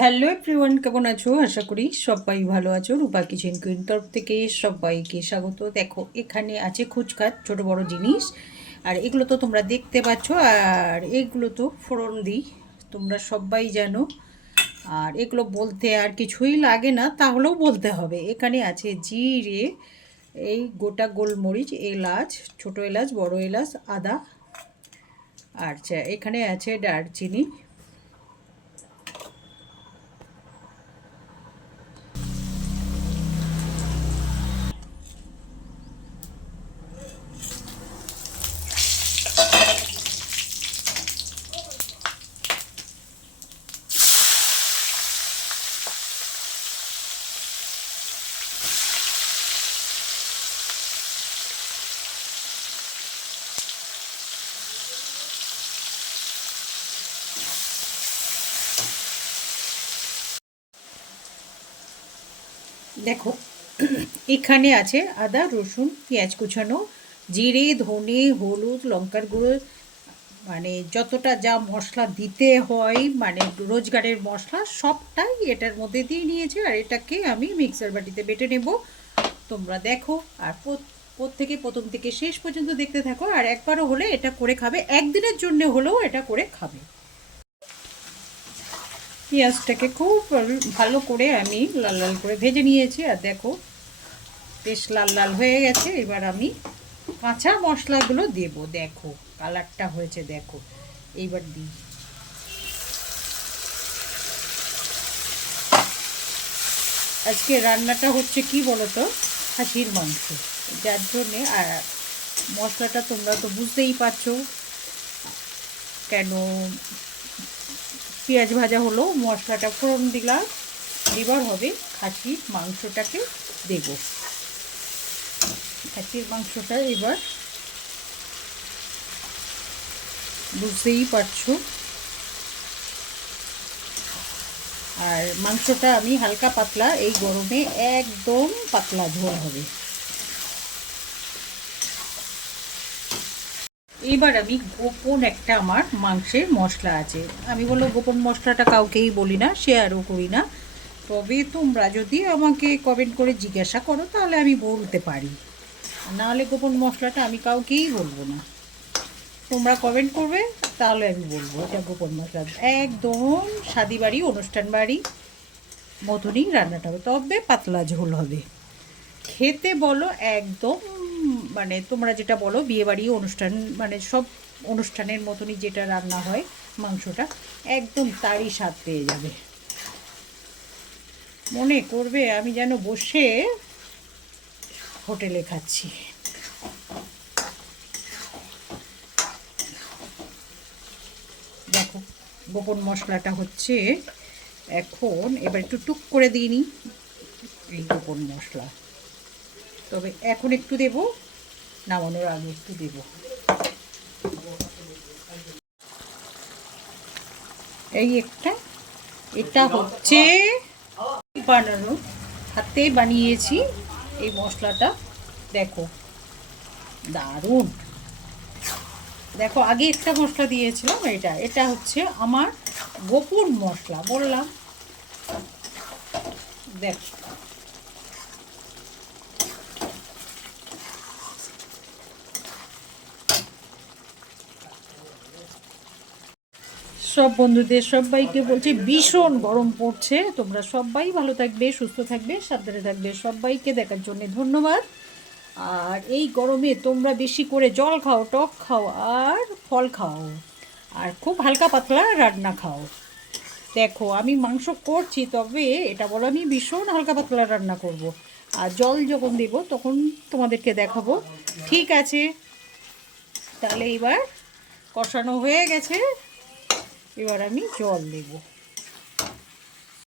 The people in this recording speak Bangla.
হ্যালো এভরিওয়ান, কেমন আছো? আশা করি সবাই ভালো আছো। রূপা কিচেন কুইন তরফ থেকে সবাইকে স্বাগত। দেখো, এখানে আছে খুচখাচ ছোট বড় জিনিস, আর এগুলো তো তোমরা দেখতে পাচ্ছ। আর এগুলো তো ফোড়ন দিই, তোমরা সবাই জানো। আর এগুলো বলতে আর কিছুই লাগে না, তাহলেও বলতে হবে। এখানে আছে জিরে, এই গোটা গোলমরিচ, এলাচ, ছোট এলাচ, বড় এলাচ, আদা। আচ্ছা, এখানে আছে দারচিনি। দেখো, এখানে আছে আদা, রসুন, পেঁয়াজ কুচানো, জিরে, ধনে, হলুদ, লঙ্কার গুঁড়ো, মানে যতটা যা মশলা দিতে হয়, মানে রোজগারের মশলা সবটাই এটার মধ্যে দিয়ে নিয়েছি। আর এটাকে আমি মিক্সার বাটিতে বেটে নেব। তোমরা দেখো, আর প্রথম থেকে শেষ পর্যন্ত দেখতে থাকো। আর একবারও হলে এটা করে খাবে, একদিনের জন্য হলেও এটা করে খাবে। পেঁয়াজটাকে খুব ভালো করে আমি লাল লাল করে ভেজে নিয়েছি। আর দেখো, বেশ লাল লাল হয়ে গেছে। এবার আমি কাঁচা মশলাগুলো দেব। দেখো কালারটা হয়েছে, দেখো। এইবার দিই, আজকে রান্নাটা হচ্ছে কি বলতো, খাসির মাংস, যার জন্যে। আর মশলাটা তোমরা তো বুঝতেই পারছো কেন পেঁয়াজ ভাজা হলো, মশলাটা ফোড়ন দিলাম। এবার হবে খাসির মাংসটাকে দেব। খাসির মাংসটা এবার বুঝতেই পারছো। আর মাংসটা আমি হালকা পাতলা, এই গরমে একদম পাতলা ঝোল হবে। এবার আমি গোপন একটা আমার মাংসের মশলা আছে, আমি বললো গোপন মশলাটা কাউকেই বলি না, শেয়ারও করি না। তবে তোমরা যদি আমাকে কমেন্ট করে জিজ্ঞাসা করো তাহলে আমি বলতে পারি, নাহলে গোপন মশলাটা আমি কাউকেই বলবো না। তোমরা কমেন্ট করবে তাহলে আমি বলবো এটা গোপন মশলা। একদম শাদি বাড়ি, অনুষ্ঠান বাড়ি মতনই রান্নাটা হবে, তবে পাতলা ঝোল হবে। খেতে বলো একদম, মানে তোমরা যেটা বলো বিয়েবাড়ি অনুষ্ঠান, মানে সব অনুষ্ঠানের মতনই যেটা রান্না হয় মাংসটা, একদম তারই স্বাদ পেয়ে যাবে। মনে করবে আমি যেন বসে হোটেলে খাচ্ছি। দেখো, গোপন মশলাটা হচ্ছে এখন। এবার একটু টুক করে দিই নি এই গোপন মশলা, তবে এখন একটু দেব, নামানোর আগে একটু দেব। এই একটা, এটা হচ্ছে বানানো, হাতে বানিয়েছি এই মশলাটা। দেখো দারুণ। দেখো, আগে একটা মশলা দিয়েছিলাম, এটা এটা হচ্ছে আমার গোপন মশলা বললাম। দেখো, সব বন্ধুদের সবাইকে বলছি, ভীষণ গরম পড়ছে। তোমরা সবাই ভালো থাকবে, সুস্থ থাকবে, সাবধানে থাকবে। সবাইকে দেখার জন্য ধন্যবাদ। আর এই গরমে তোমরা বেশি করে জল খাও, টক খাও, আর ফল খাও, আর খুব হালকা পাতলা রান্না খাও। দেখো, আমি মাংস করছি, তবে এটা বলো আমি ভীষণ হালকা পাতলা রান্না করব। আর জল যখন দেব তখন তোমাদেরকে দেখাবো। ঠিক আছে, তাহলে এবার কষানো হয়ে গেছে, এবার আমি জল দেব।